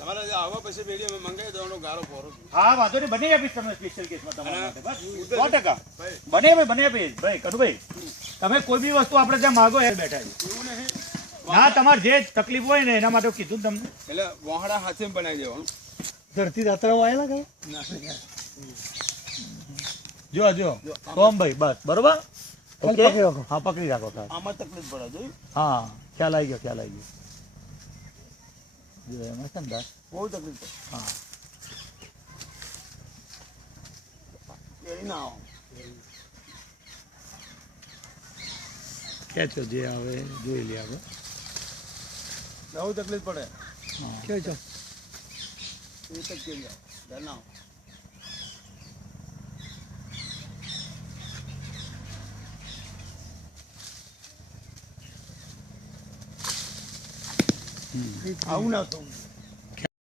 તમારે આવા પછી બેડી અમે મંગાવી દેવાનો ગારો પોરો. હા વાંધો નહીં, બની આપીશ તમને સ્પેશિયલ કેસમાં તમારા માટે. બસ 100% બની આપીશ ભાઈ કનુભાઈ. તમે કોઈ બી વસ્તુ આપણે ત્યાં માગો એ બેઠા છે. એવું નહીં. ના તમારે જે તકલીફ હોય ને એના માટે કીધું તમને. એટલે વહાડા હાથે બનાવી દેવાનું. ધરતી દાતરામાં આવેલા કે જો સોમભાઈ બસ બરોબર. ઓકે પકડી રાખો. હા પકડી રાખો ખાસ. આમાં તકલીફ પડે જોયું. હા ખ્યાલ આવી ગયો જો એમાં છે ને દાસ. બહુ તકલીફ પડે. હા એડી ના આવો. ખેંચો જે આવે જોઈ લે આપણે. બહુ તકલીફ પડે. કેવું છે એ તક કેમ જાઓ. ઘર ના આવો. આવું ના થવું.